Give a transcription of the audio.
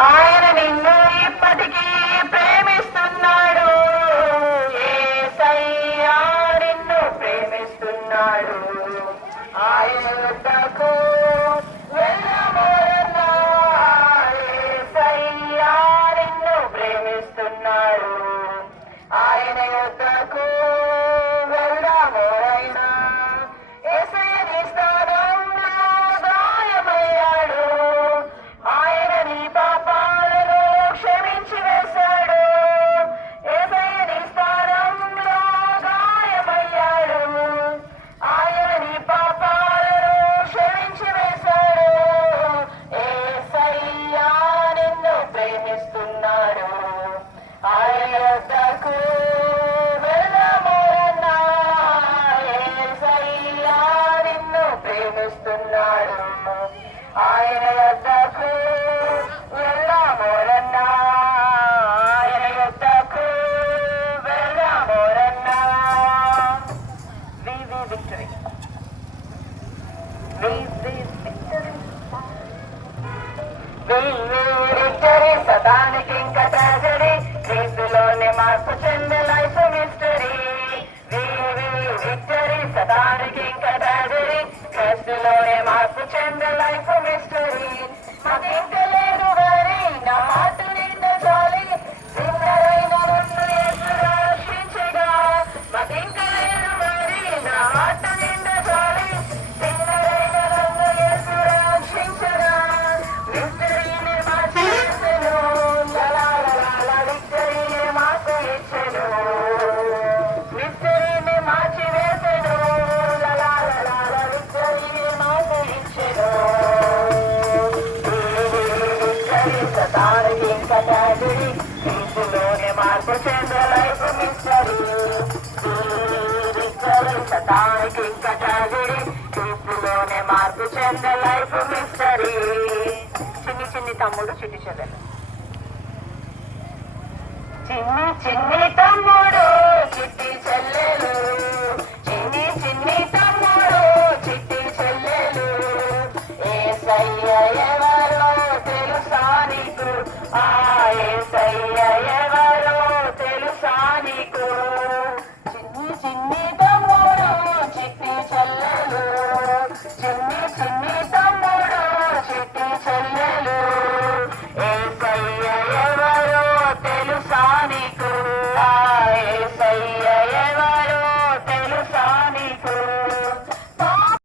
ఆయన నిన్ను ఇప్పటికీ ప్రేమిస్తున్నాడు. యేసయ్యా నిన్ను ప్రేమిస్తున్నాడు. ఆయన యొద్దకు వెళ్ళమోరన్నా, యేసయ్యా నిన్ను ప్రేమిస్తున్నాడు. ఆయన యొద్దకు వెళ్ళమోరైనా, యేసయ్య నీ స్థానంలో గాయమయ్యాడు. ఆయన నీ పాపాలను క్షమించి వేశాడు. యేసయ్య నీ స్థానంలో గాయమయ్యాడు. ఆయన నీ పాపాలను క్షమించి వేశాడు. యేసయ్యా నిన్ను ప్రేమిస్తున్నాడు. ఆయన యొద్దకు వెళ్ళమోరన్నా, యేసయ్యా నిన్ను ప్రేమిస్తున్నాడు. ఆయన యొద్దకు వెళ్ళమోరన్నా, ఆయన యొద్దకు వెళ్ళమోరన్నా. విక్టరీ విక్టరీ సదానికి ఇంకా ట్రాజడీ, క్రీస్తులోనే మార్పు చెందే లైఫ్ మిస్టరీ. విక్టరీ సదానికి ఇంకా ట్రాజడీ, క్రీస్తులోనే మార్పు చెందే లైఫ్ మిస్టరీ. మాకింక లేదు గాని నా మాట నిండా చాలి, సిన్నరైన నన్ను యేసు రక్షించగా. మాకింక లేదు గాని నా మాట నిండా చాలి, సిన్నరైన నన్ను యేసు రక్షించగా. విక్టరీని మార్చి వేసెను, లలాలలా విక్టరీని మార్చి ఇచ్చెను. విక్టరీని మార్చి వేసెను, లలాలలా విక్టరీని మార్చి ఇచ్చెను. సతానికి ఇంకా ట్రాజడీ, క్రీస్తులోనే మార్పు చెందే లైఫ్ మిస్టరీ. విక్టరీ సతానికి ఇంకా ట్రాజడీ, క్రీస్తులోనే మార్పు చెందే లైఫ్ మిస్టరీ. చిన్ని చిన్ని తమ్ముడు చిట్టి చెల్లెలు. చిన్ని చిన్ని తమ్ముడు చిట్టి చెల్లెలు, చిన్ని చిన్ని తమ్ముడు చిట్టి చెల్లెలు. యేసయ్య ఎవరో తెలుసా నీకు?